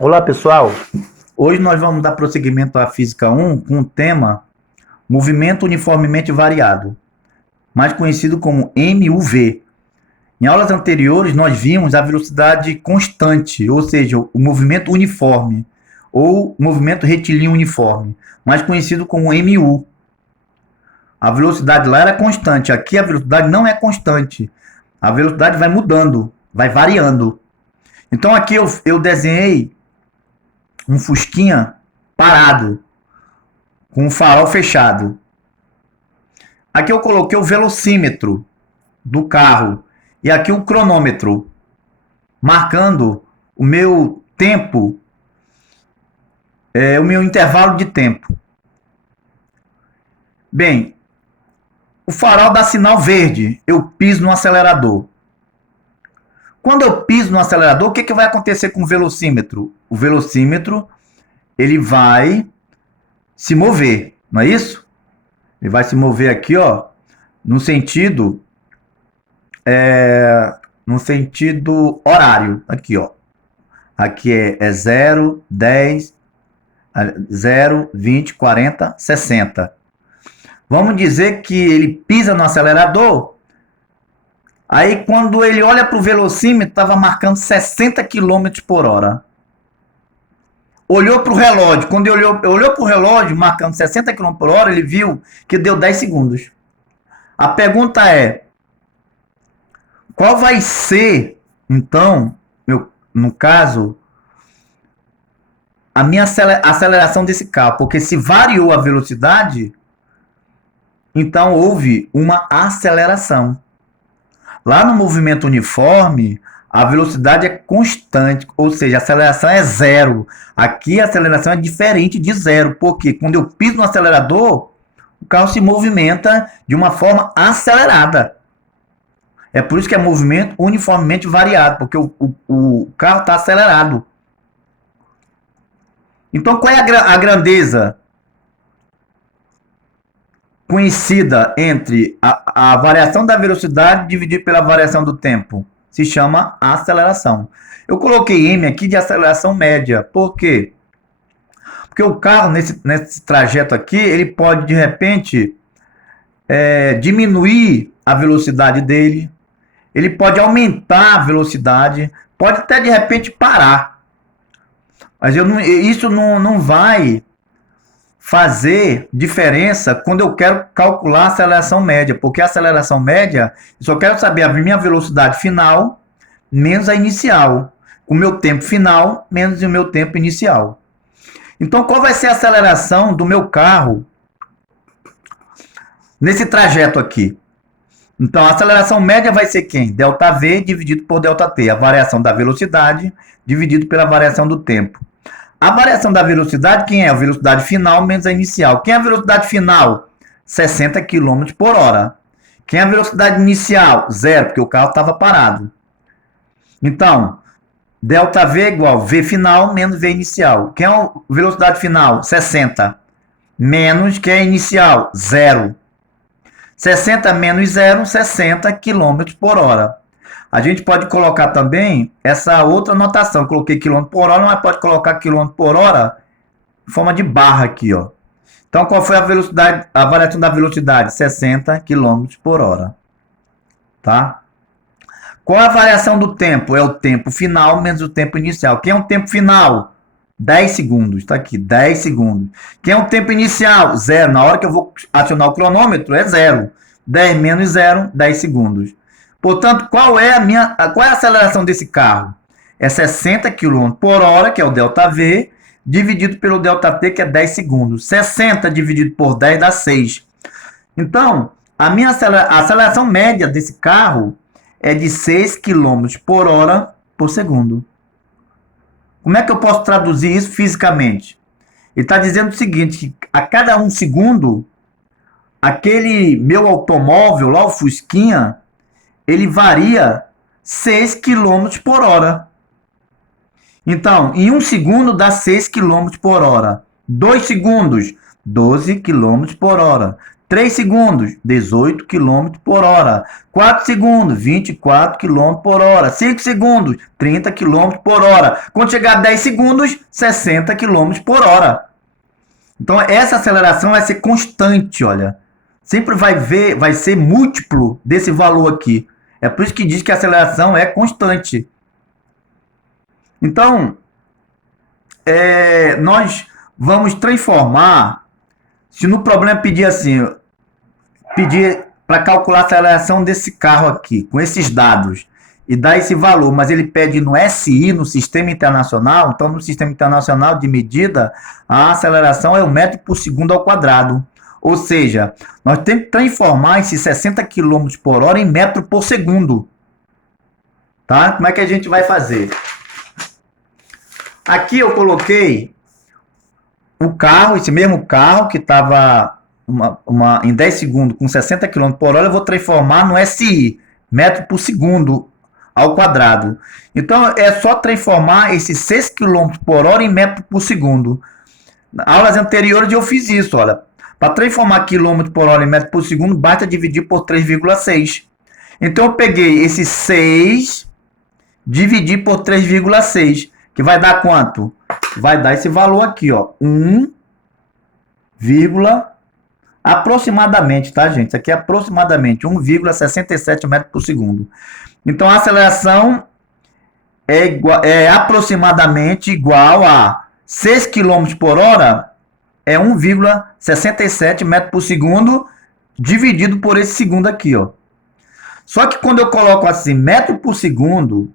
Olá pessoal, hoje nós vamos dar prosseguimento à Física 1 com o tema Movimento Uniformemente Variado, mais conhecido como MUV. Em aulas anteriores nós vimos a velocidade constante, ou seja, o movimento uniforme, ou movimento retilíneo uniforme, mais conhecido como MU. A velocidade lá era constante, aqui a velocidade não é constante, a velocidade vai mudando, vai variando. Então aqui eu desenhei um Fusquinha parado, com o farol fechado. Aqui eu coloquei o velocímetro do carro e aqui o cronômetro, marcando o meu tempo, o meu intervalo de tempo. Bem, o farol dá sinal verde, eu piso no acelerador. Quando eu piso no acelerador, o que vai acontecer com o velocímetro? O velocímetro ele vai se mover, não é isso? Ele vai se mover aqui, ó, no sentido no sentido horário, aqui, ó. Aqui é 0, 10, 0, 20, 40, 60. Vamos dizer que ele pisa no acelerador, aí quando ele olha para o velocímetro, estava marcando 60 km por hora. Olhou para o relógio, quando ele olhou para o relógio, marcando 60 km por hora, ele viu que deu 10 segundos. A pergunta é, qual vai ser, então, no caso, a minha aceleração desse carro? Porque se variou a velocidade, então houve uma aceleração. Lá no movimento uniforme, a velocidade é constante, ou seja, a aceleração é zero. Aqui a aceleração é diferente de zero, porque quando eu piso no acelerador, o carro se movimenta de uma forma acelerada. É por isso que é movimento uniformemente variado, porque o carro está acelerado. Então, qual é a grandeza conhecida entre a variação da velocidade dividida pela variação do tempo? Se chama aceleração. Eu coloquei M aqui de aceleração média. Por quê? Porque o carro, nesse trajeto aqui, ele pode, de repente, diminuir a velocidade dele, ele pode aumentar a velocidade, pode até, de repente, parar. Mas isso não vai fazer diferença quando eu quero calcular a aceleração média, porque a aceleração média, eu só quero saber a minha velocidade final menos a inicial, o meu tempo final menos o meu tempo inicial. Então, qual vai ser a aceleração do meu carro nesse trajeto aqui? Então, a aceleração média vai ser quem? ΔV dividido por ΔT, a variação da velocidade dividido pela variação do tempo. A variação da velocidade, quem é? A velocidade final menos a inicial. Quem é a velocidade final? 60 km por hora. Quem é a velocidade inicial? Zero, porque o carro estava parado. Então, ΔV é igual V final menos V inicial. Quem é a velocidade final? 60. Menos, quem é inicial? Zero. 60 menos 0, 60 km por hora. A gente pode colocar também essa outra notação. Eu coloquei km por hora, mas pode colocar km por hora em forma de barra aqui, ó. Então, qual foi a velocidade, a variação da velocidade? 60 km por hora. Tá? Qual a variação do tempo? É o tempo final menos o tempo inicial. Quem é o tempo final? 10 segundos. Está aqui, 10 segundos. Quem é o tempo inicial? Zero. Na hora que eu vou acionar o cronômetro, é zero. 10 menos 0, 10 segundos. Portanto, qual é a aceleração desse carro? É 60 km por hora, que é o ΔV, dividido pelo ΔT, que é 10 segundos. 60 dividido por 10 dá 6. Então, a aceleração média desse carro é de 6 km por hora por segundo. Como é que eu posso traduzir isso fisicamente? Ele está dizendo o seguinte, que a cada 1 segundo, aquele meu automóvel, lá o Fusquinha, ele varia 6 km por hora. Então, em 1 segundo dá 6 km por hora. 2 segundos, 12 km por hora. 3 segundos, 18 km por hora. 4 segundos, 24 km por hora. 5 segundos, 30 km por hora. Quando chegar a 10 segundos, 60 km por hora. Então, essa aceleração vai ser constante, olha. Sempre vai ser múltiplo desse valor aqui. É por isso que diz que a aceleração é constante. Então, nós vamos transformar, se no problema pedir assim, pedir para calcular a aceleração desse carro aqui, com esses dados, e dar esse valor, mas ele pede no SI, no Sistema Internacional, então no Sistema Internacional de Medida, a aceleração é o metro por segundo ao quadrado. Ou seja, nós temos que transformar esses 60 km por hora em metro por segundo. Tá? Como é que a gente vai fazer? Aqui eu coloquei o carro, esse mesmo carro que estava em 10 segundos com 60 km por hora, eu vou transformar no SI, metro por segundo ao quadrado. Então é só transformar esses 6 km por hora em metro por segundo. Nas aulas anteriores eu fiz isso, olha. Para transformar km por hora em metro por segundo, basta dividir por 3,6. Então eu peguei esse 6, dividi por 3,6, que vai dar quanto? Vai dar esse valor aqui, ó, 1, aproximadamente, tá, gente? Isso aqui é aproximadamente 1,67 metros por segundo. Então a aceleração é aproximadamente igual a 6 km por hora, é 1,67 metros por segundo, dividido por esse segundo aqui, ó. Só que quando eu coloco assim, metro por segundo,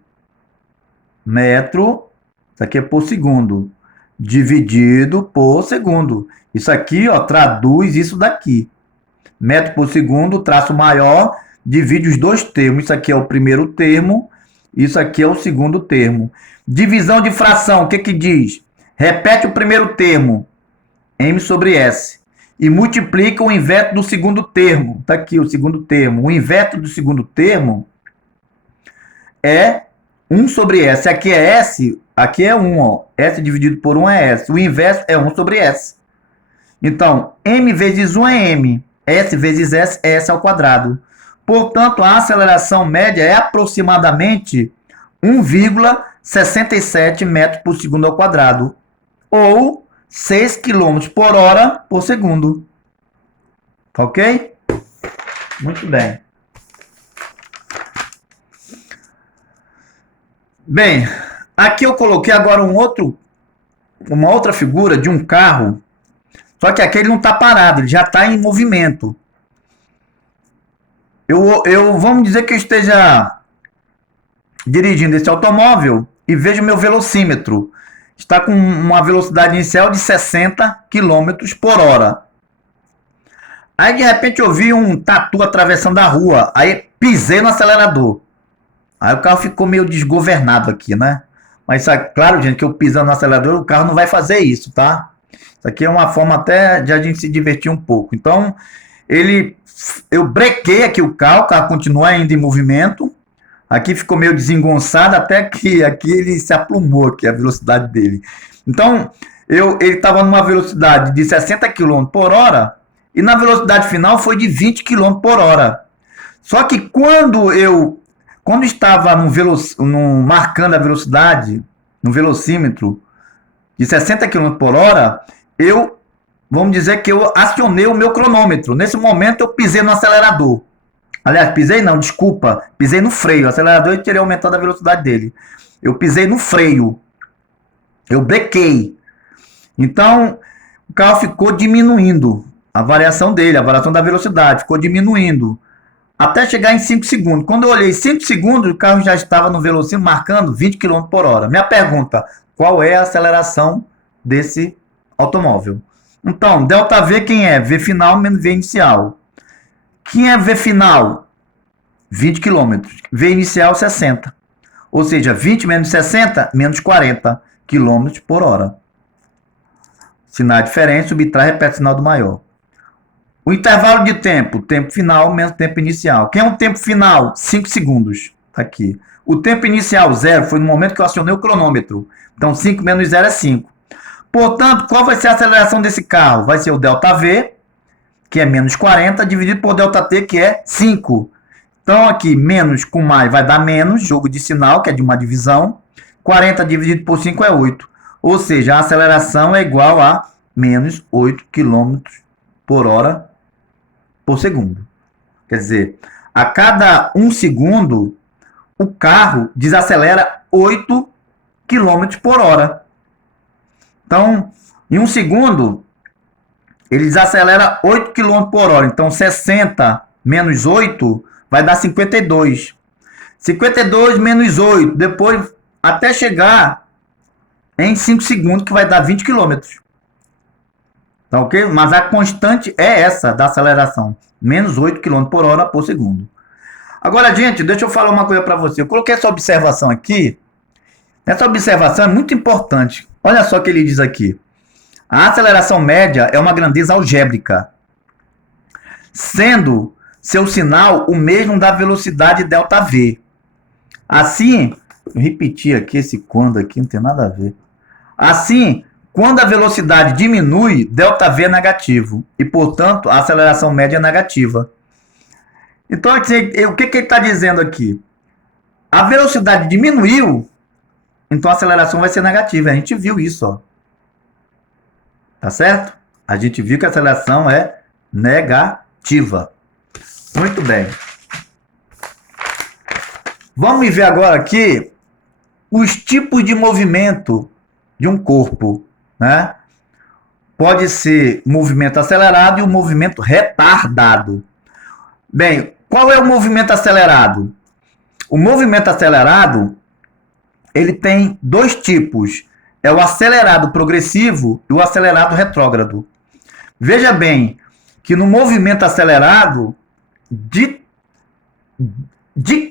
metro, isso aqui é por segundo, dividido por segundo. Isso aqui, ó, traduz isso daqui. Metro por segundo, traço maior, divide os dois termos. Isso aqui é o primeiro termo, isso aqui é o segundo termo. Divisão de fração, o que que diz? Repete o primeiro termo, m sobre s, e multiplica o inverso do segundo termo. Está aqui o segundo termo. O inverso do segundo termo é 1 sobre s. Aqui é s, aqui é 1. Ó. S dividido por 1 é s. O inverso é 1 sobre s. Então, m vezes 1 é m. S vezes s é s ao quadrado. Portanto, a aceleração média é aproximadamente 1,67 metros por segundo ao quadrado. Ou 6 km por hora por segundo. Ok? Muito bem. Bem, aqui eu coloquei agora uma outra figura de um carro, só que aquele não está parado, ele já está em movimento. Vamos dizer que eu esteja dirigindo esse automóvel e vejo meu velocímetro. Está com uma velocidade inicial de 60 km por hora. Aí de repente eu vi um tatu atravessando a rua, aí pisei no acelerador. Aí o carro ficou meio desgovernado aqui, né? Mas claro, gente, que eu pisando no acelerador, o carro não vai fazer isso, tá? Isso aqui é uma forma até de a gente se divertir um pouco. Então, eu brequei aqui o carro continua ainda em movimento. Aqui ficou meio desengonçado, até que aqui ele se aplumou, aqui, a velocidade dele. Então, ele estava numa velocidade de 60 km por hora, e na velocidade final foi de 20 km por hora. Só que quando estava marcando a velocidade, no velocímetro, de 60 km por hora, vamos dizer que eu acionei o meu cronômetro. Nesse momento eu pisei no acelerador. Aliás, pisei no freio. O acelerador teria aumentado a velocidade dele. Eu pisei no freio. Eu brequei. Então, o carro ficou diminuindo. A variação dele, a variação da velocidade, ficou diminuindo. Até chegar em 5 segundos. Quando eu olhei 5 segundos, o carro já estava no velocímetro marcando 20 km por hora. Minha pergunta, qual é a aceleração desse automóvel? Então, ΔV quem é? V final menos V inicial. Quem é V final? 20 km. V inicial, 60. Ou seja, 20 menos 60, menos 40 km por hora. Sinal diferente, subtrai, repete o sinal do maior. O intervalo de tempo, tempo final menos tempo inicial. Quem é o tempo final? 5 segundos. Tá aqui. O tempo inicial, 0, foi no momento que eu acionei o cronômetro. Então, 5 menos 0 é 5. Portanto, qual vai ser a aceleração desse carro? Vai ser o ΔV, que é menos 40, dividido por ΔT, que é 5. Então, aqui, menos com mais vai dar menos, jogo de sinal, que é de uma divisão. 40 dividido por 5 é 8. Ou seja, a aceleração é igual a menos 8 km por hora por segundo. Quer dizer, a cada 1 segundo, o carro desacelera 8 km por hora. Então, em 1 segundo, ele desacelera 8 km por hora. Então, 60 menos 8 vai dar 52. 52 menos 8, depois até chegar em 5 segundos, que vai dar 20 km. Tá ok? Mas a constante é essa da aceleração. Menos 8 km por hora por segundo. Agora, gente, deixa eu falar uma coisa para você. Eu coloquei essa observação aqui. Essa observação é muito importante. Olha só o que ele diz aqui. A aceleração média é uma grandeza algébrica, sendo seu sinal o mesmo da velocidade ΔV. Assim, eu repeti aqui esse quando aqui, não tem nada a ver. Assim, quando a velocidade diminui, ΔV é negativo. E, portanto, a aceleração média é negativa. Então, o que ele está dizendo aqui? A velocidade diminuiu, então a aceleração vai ser negativa. A gente viu isso, ó. Tá certo? A gente viu que a aceleração é negativa. Muito bem. Vamos ver agora aqui os tipos de movimento de um corpo, né? Pode ser movimento acelerado e o movimento retardado. Bem, qual é o movimento acelerado? O movimento acelerado, ele tem 2 tipos. É o acelerado progressivo e o acelerado retrógrado. Veja bem que no movimento acelerado, de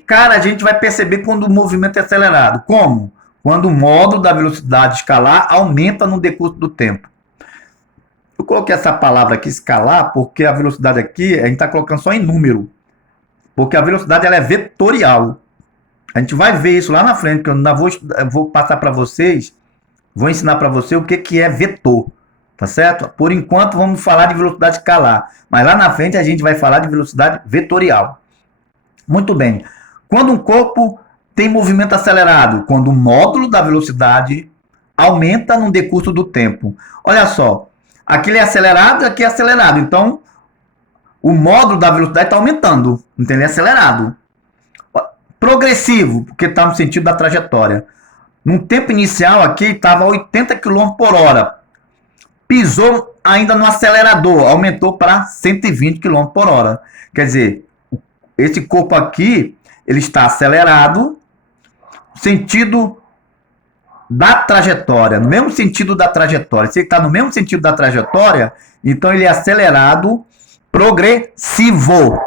cara a gente vai perceber quando o movimento é acelerado. Como? Quando o módulo da velocidade escalar aumenta no decurso do tempo. Eu coloquei essa palavra aqui, escalar, porque a velocidade aqui, a gente está colocando só em número. Porque a velocidade ela é vetorial. A gente vai ver isso lá na frente, que eu ainda vou passar para vocês, vou ensinar para você o que é vetor. Tá certo? Por enquanto vamos falar de velocidade escalar. Mas lá na frente a gente vai falar de velocidade vetorial. Muito bem. Quando um corpo tem movimento acelerado? Quando o módulo da velocidade aumenta no decurso do tempo. Olha só. Aqui ele é acelerado, aqui é acelerado. Então, o módulo da velocidade está aumentando. Então, ele é acelerado. Progressivo, porque está no sentido da trajetória. No tempo inicial aqui estava 80 km por hora. Pisou ainda no acelerador, aumentou para 120 km por hora. Quer dizer, esse corpo aqui, ele está acelerado, sentido da trajetória, no mesmo sentido da trajetória. Se ele está no mesmo sentido da trajetória, então ele é acelerado progressivo.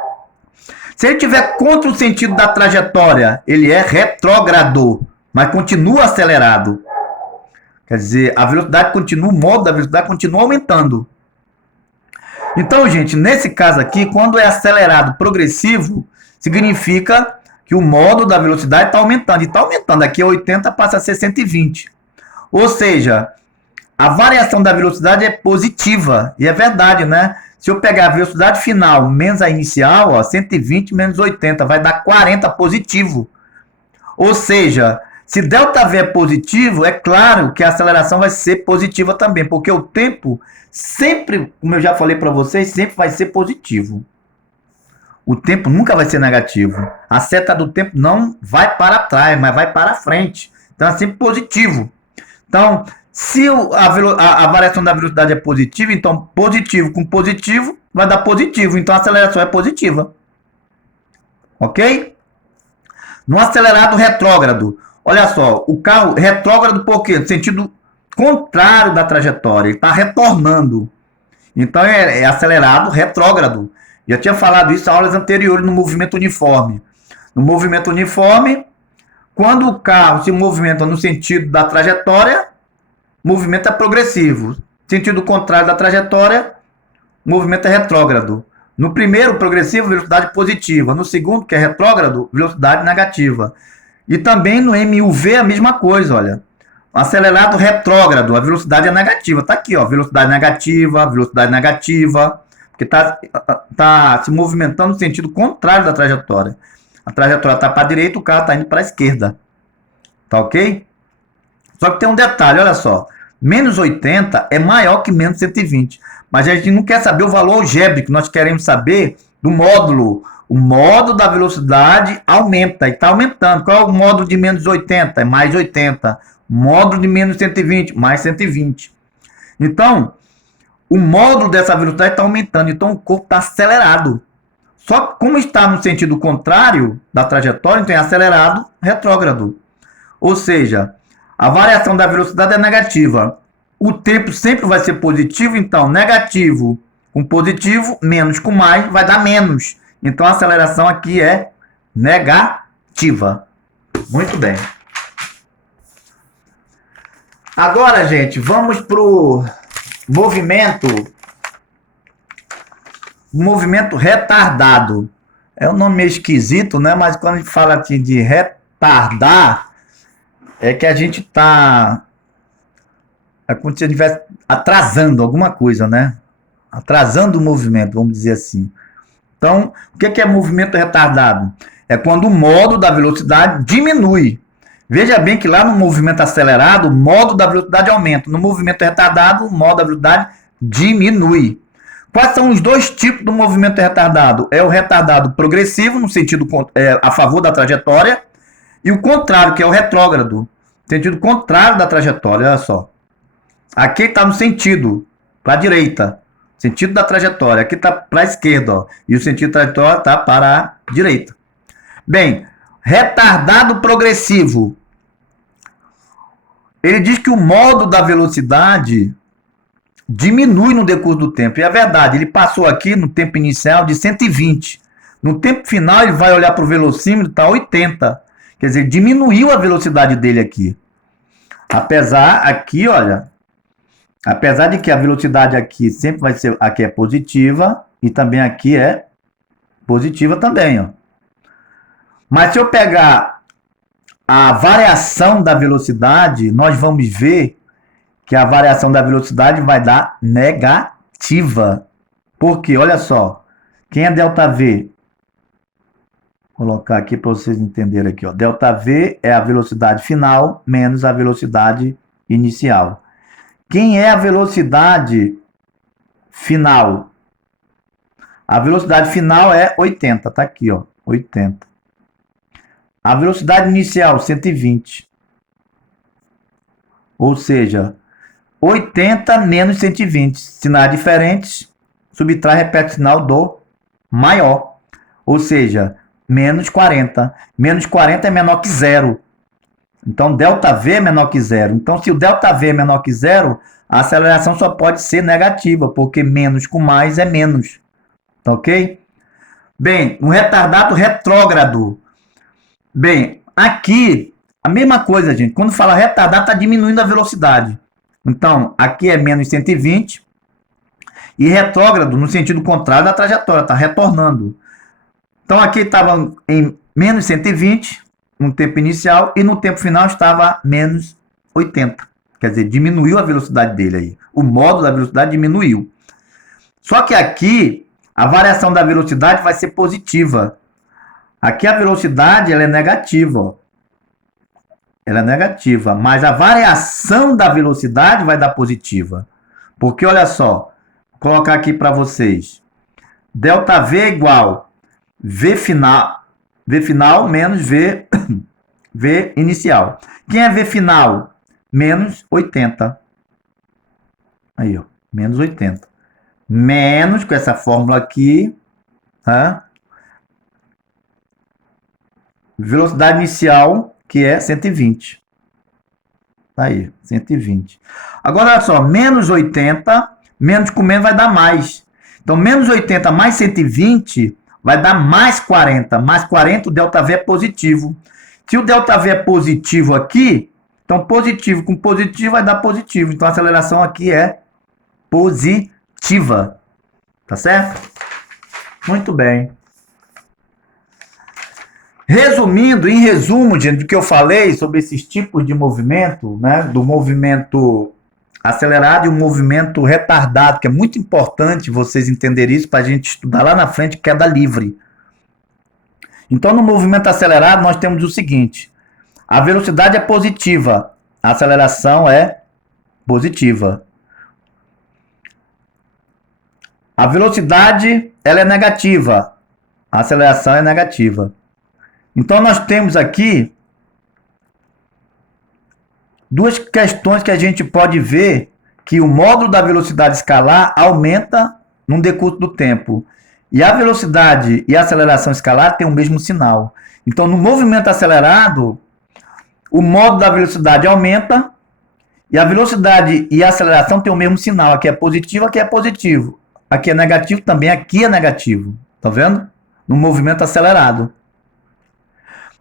Se ele tiver contra o sentido da trajetória, ele é retrógrado, mas continua acelerado. Quer dizer, a velocidade continua, o módulo da velocidade continua aumentando. Então, gente, nesse caso aqui, quando é acelerado progressivo, significa que o módulo da velocidade está aumentando. E está aumentando. Aqui é 80, passa a ser 120. Ou seja, a variação da velocidade é positiva. E é verdade, né? Se eu pegar a velocidade final menos a inicial, ó, 120 menos 80, vai dar 40 positivo. Ou seja, se ΔV é positivo, é claro que a aceleração vai ser positiva também, porque o tempo sempre, como eu já falei para vocês, sempre vai ser positivo. O tempo nunca vai ser negativo. A seta do tempo não vai para trás, mas vai para frente. Então é sempre positivo. Então, se a variação da velocidade é positiva, então positivo com positivo vai dar positivo. Então a aceleração é positiva. Ok? No acelerado retrógrado, olha só, o carro retrógrado por quê? No sentido contrário da trajetória, ele está retornando. Então é acelerado retrógrado. Já tinha falado isso em aulas anteriores no movimento uniforme. No movimento uniforme, quando o carro se movimenta no sentido da trajetória, o movimento é progressivo. Sentido contrário da trajetória, o movimento é retrógrado. No primeiro, progressivo, velocidade positiva. No segundo, que é retrógrado, velocidade negativa. E também no MUV a mesma coisa, olha. Acelerado retrógrado, a velocidade é negativa. Está aqui, ó, velocidade negativa, porque tá se movimentando no sentido contrário da trajetória. A trajetória está para a direita, o carro está indo para a esquerda. Tá ok? Só que tem um detalhe, olha só. Menos 80 é maior que menos 120. Mas a gente não quer saber o valor algébrico, nós queremos saber do módulo. O módulo da velocidade aumenta e está aumentando. Qual é o módulo de menos 80? É mais 80. Módulo de menos 120, mais 120. Então, o módulo dessa velocidade está aumentando. Então, o corpo está acelerado. Só que como está no sentido contrário da trajetória, então é acelerado, retrógrado. Ou seja, a variação da velocidade é negativa. O tempo sempre vai ser positivo, então negativo com positivo, menos com mais, vai dar menos. Então a aceleração aqui é negativa. Muito bem. Agora, gente, vamos para o movimento retardado. É um nome meio esquisito, né? Mas quando a gente fala aqui de retardar, é que a gente está... É como se estivesse atrasando alguma coisa, né? Atrasando o movimento, vamos dizer assim. Então, o que é movimento retardado? É quando o modo da velocidade diminui. Veja bem que lá no movimento acelerado, o modo da velocidade aumenta. No movimento retardado, o modo da velocidade diminui. Quais são os dois tipos do movimento retardado? É o retardado progressivo, no sentido a favor da trajetória, e o contrário, que é o retrógrado, no sentido contrário da trajetória. Olha só. Aqui está no sentido para a direita, sentido da trajetória. Aqui está para a esquerda, ó, e o sentido da trajetória está para a direita. Bem, retardado progressivo. Ele diz que o modo da velocidade diminui no decurso do tempo. E é verdade, ele passou aqui no tempo inicial de 120. No tempo final, ele vai olhar para o velocímetro, está 80. Quer dizer, diminuiu a velocidade dele aqui. Apesar aqui, olha, apesar de que a velocidade aqui sempre vai ser, aqui é positiva, e também aqui é positiva também, ó. Mas se eu pegar a variação da velocidade, nós vamos ver que a variação da velocidade vai dar negativa. Porque, olha só, quem é ΔV? Vou colocar aqui para vocês entenderem aqui, ó. ΔV é a velocidade final menos a velocidade inicial. Quem é a velocidade final? A velocidade final é 80, tá aqui, ó, 80. A velocidade inicial, 120. Ou seja, 80 menos 120. Sinais diferentes, subtrai, repete o sinal do maior. Ou seja, menos 40. Menos 40 é menor que zero. Então, ΔV é menor que zero. Então, se o ΔV é menor que zero, a aceleração só pode ser negativa, porque menos com mais é menos. Tá ok? Bem, um retardado retrógrado. Bem, aqui, a mesma coisa, gente. Quando fala retardado, está diminuindo a velocidade. Então, aqui é menos 120. E retrógrado, no sentido contrário da trajetória, está retornando. Então, aqui estava em menos 120 no tempo inicial e no tempo final estava menos 80. Quer dizer, diminuiu a velocidade dele aí. O módulo da velocidade diminuiu. Só que aqui, a variação da velocidade vai ser positiva. Aqui a velocidade ela é negativa, ó. Ela é negativa, mas a variação da velocidade vai dar positiva. Porque olha só, vou colocar aqui para vocês. ΔV é igual V final menos V inicial. Quem é V final? Menos 80. Aí, ó, menos 80. Menos com essa fórmula aqui, tá? Velocidade inicial, que é 120. Tá aí, 120. Agora, olha só, menos 80, menos com menos vai dar mais. Então, menos 80 mais 120 vai dar mais 40. Mais 40, o ΔV é positivo. Se o ΔV é positivo aqui, então positivo com positivo vai dar positivo. Então, a aceleração aqui é positiva. Tá certo? Muito bem. Resumindo, em resumo, gente, do que eu falei sobre esses tipos de movimento, né, do movimento acelerado e o movimento retardado, que é muito importante vocês entenderem isso para a gente estudar lá na frente, queda livre. Então, no movimento acelerado, nós temos o seguinte: a velocidade é positiva, a aceleração é positiva. A velocidade ela é negativa, a aceleração é negativa. Então, nós temos aqui duas questões que a gente pode ver que o módulo da velocidade escalar aumenta no decurso do tempo. E a velocidade e a aceleração escalar têm o mesmo sinal. Então, no movimento acelerado, o módulo da velocidade aumenta e a velocidade e a aceleração têm o mesmo sinal. Aqui é positivo, aqui é positivo. Aqui é negativo também, aqui é negativo. Tá vendo? No movimento acelerado.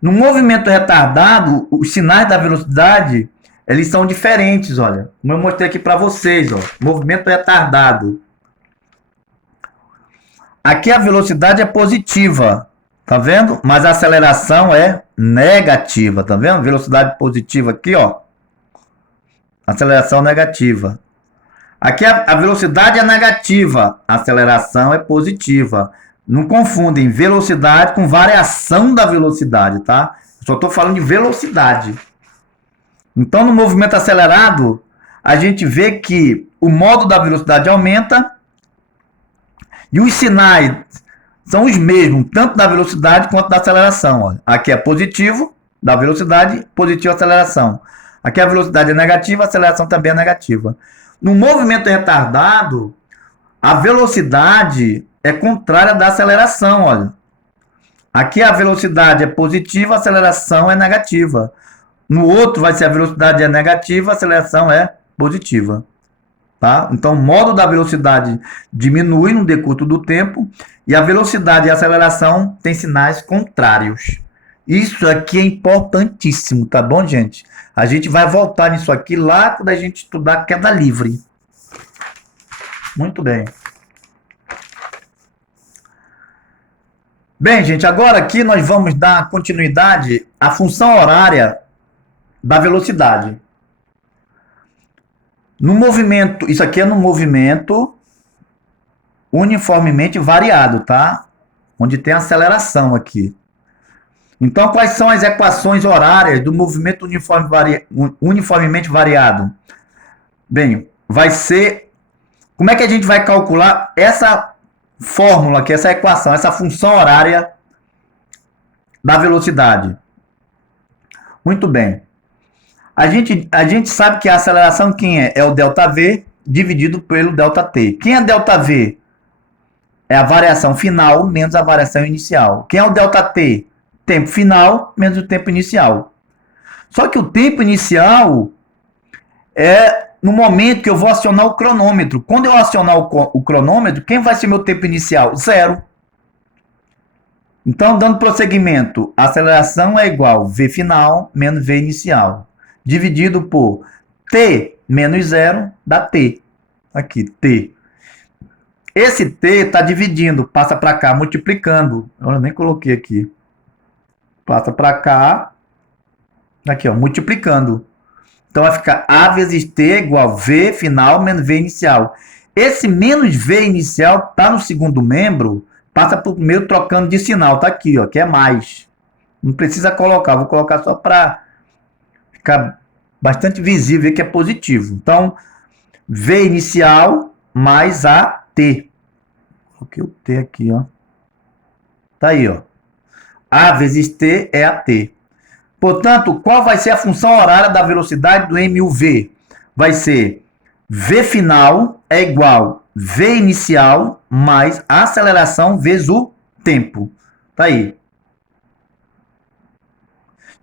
No movimento retardado, os sinais da velocidade eles são diferentes, olha. Como eu mostrei aqui para vocês, ó. Movimento retardado. Aqui a velocidade é positiva, tá vendo? Mas a aceleração é negativa, tá vendo? Velocidade positiva aqui, ó. Aceleração negativa. Aqui a velocidade é negativa, a aceleração é positiva. Não confundem velocidade com variação da velocidade, tá? Eu só estou falando de velocidade. Então, no movimento acelerado, a gente vê que o módulo da velocidade aumenta e os sinais são os mesmos, tanto da velocidade quanto da aceleração. Olha. Aqui é positivo da velocidade, positivo a aceleração. Aqui a velocidade é negativa, a aceleração também é negativa. No movimento retardado, a velocidade é contrária da aceleração. Olha. Aqui a velocidade é positiva, a aceleração é negativa. No outro vai ser a velocidade é negativa, a aceleração é positiva. Tá? Então o módulo da velocidade diminui no decurso do tempo e a velocidade e a aceleração têm sinais contrários. Isso aqui é importantíssimo, tá bom, gente? A gente vai voltar nisso aqui lá quando a gente estudar queda livre. Muito bem. Bem, gente, agora aqui nós vamos dar continuidade à função horária da velocidade. No movimento, isso aqui é no movimento uniformemente variado, tá? Onde tem aceleração aqui. Então, quais são as equações horárias do movimento uniformemente variado? Bem, vai ser... Como é que a gente vai calcular essa fórmula aqui, essa equação, essa função horária da velocidade? Muito bem. A gente sabe que a aceleração quem é? É o ΔV dividido pelo ΔT. Quem é ΔV? É a variação final menos a variação inicial. Quem é o ΔT? Tempo final menos o tempo inicial. Só que o tempo inicial é no momento que eu vou acionar o cronômetro. Quando eu acionar o cronômetro, quem vai ser meu tempo inicial? Zero. Então, dando prosseguimento, a aceleração é igual a V final menos V inicial. Dividido por T menos zero dá T. Aqui, T. Esse T está dividindo, passa para cá, multiplicando. Eu nem coloquei aqui. Passa para cá. Aqui, ó, multiplicando. Então, vai ficar A vezes T igual a V final menos V inicial. Esse menos V inicial está no segundo membro, passa para o primeiro trocando de sinal. Está aqui, ó, que é mais. Não precisa colocar, vou colocar só para ficar bastante visível que é positivo. Então, V inicial mais AT. Coloquei o T aqui, ó. Tá aí, ó. A vezes T é AT. Portanto, qual vai ser a função horária da velocidade do MUV? Vai ser V final é igual V inicial mais a aceleração vezes o tempo. Tá aí.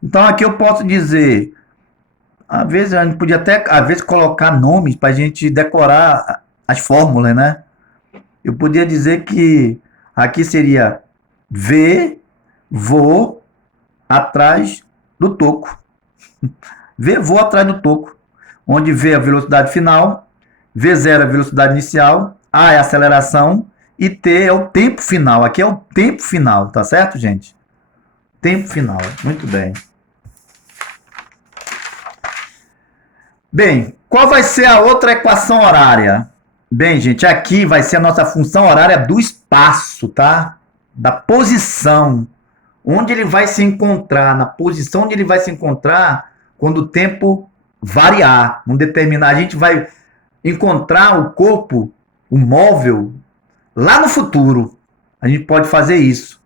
Então, aqui eu posso dizer... Às vezes a gente podia até colocar nomes para a gente decorar as fórmulas, né? Eu podia dizer que aqui seria V, vou atrás do toco. V, vou atrás do toco. Onde V é a velocidade final, V0 é a velocidade inicial, A é a aceleração e T é o tempo final. Aqui é o tempo final, tá certo, gente? Tempo final. Muito bem. Bem, Qual vai ser a outra equação horária? Bem, gente, aqui vai ser a nossa função horária do espaço, tá? Da posição. Onde ele vai se encontrar, na posição onde ele vai se encontrar quando o tempo variar. Vamos determinar, a gente vai encontrar o corpo, o móvel, lá no futuro. A gente pode fazer isso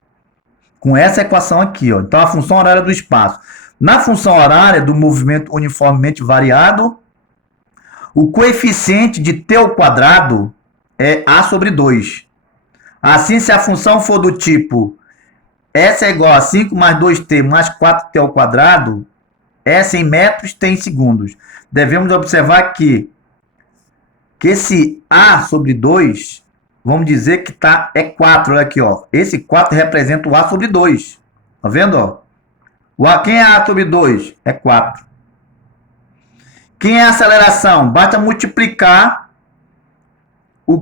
com essa equação aqui, ó. Então, a função horária do espaço. Na função horária do movimento uniformemente variado, o coeficiente de t ao quadrado é a sobre 2. Assim, se a função for do tipo S é igual a 5 mais 2t mais 4t ao quadrado, S em metros, t em segundos. Devemos observar que esse A sobre 2, vamos dizer que é 4, olha aqui, ó. Esse 4 representa o A sobre 2. Tá vendo, ó? Quem é A sobre 2? É 4. Quem é a aceleração? Basta multiplicar o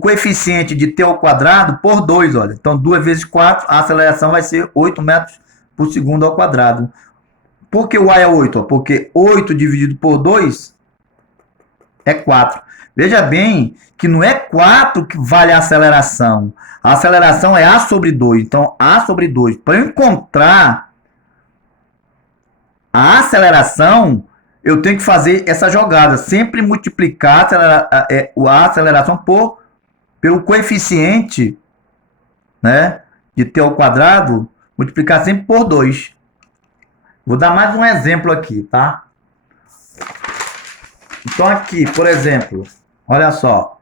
coeficiente de t ao quadrado por 2, olha. Então, 2 vezes 4, a aceleração vai ser 8 metros por segundo ao quadrado. Por que o A é 8? Porque 8 dividido por 2 é 4. Veja bem que não é 4 que vale a aceleração. A aceleração é A sobre 2. Então, A sobre 2. Para eu encontrar a aceleração, eu tenho que fazer essa jogada. Sempre multiplicar a aceleração pelo coeficiente, né, de t ao quadrado, multiplicar sempre por 2. Vou dar mais um exemplo aqui, tá? Então aqui, por exemplo, olha só.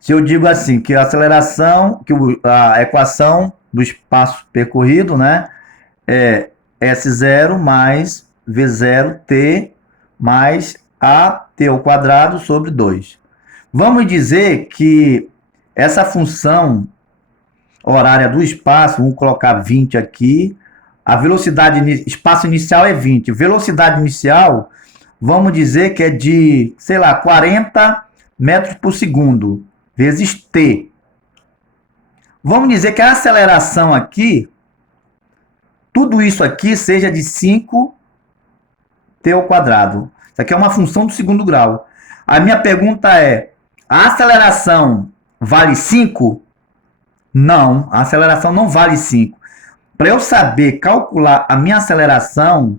Se eu digo assim, que a aceleração, a equação do espaço percorrido, né, é S0 mais V0t mais AT ao quadrado sobre 2. Vamos dizer que essa função horária do espaço, vamos colocar 20 aqui, a velocidade, espaço inicial é 20, velocidade inicial, vamos dizer que é de, sei lá, 40 metros por segundo, vezes t. Vamos dizer que a aceleração aqui, tudo isso aqui seja de 5t ao quadrado. Isso aqui é uma função do segundo grau. A minha pergunta é, a aceleração vale 5? Não, a aceleração não vale 5. Para eu saber calcular a minha aceleração,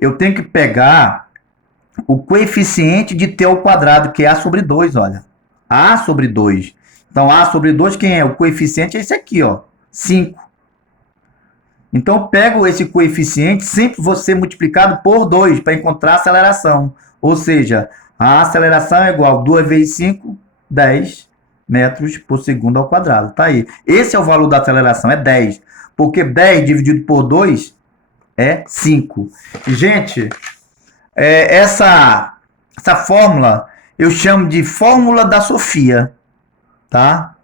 eu tenho que pegar o coeficiente de t ao quadrado, que é A sobre 2, olha. A sobre 2. Então, A sobre 2, quem é? O coeficiente é esse aqui, ó, 5. Então, eu pego esse coeficiente, sempre você multiplicado por 2, para encontrar a aceleração. Ou seja, a aceleração é igual a 2 vezes 5, 10 metros por segundo ao quadrado. Tá aí. Esse é o valor da aceleração, é 10. Porque 10 dividido por 2 é 5. Gente, essa fórmula eu chamo de fórmula da Sofia. Tá?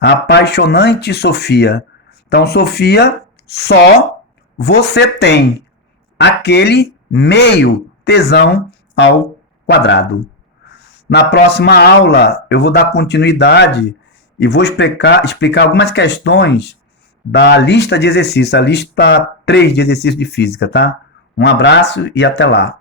A apaixonante Sofia. Então, Sofia, só você tem aquele meio tesão ao quadrado. Na próxima aula, eu vou dar continuidade e vou explicar algumas questões da lista de exercícios, a lista 3 de exercícios de física, tá? Um abraço e até lá.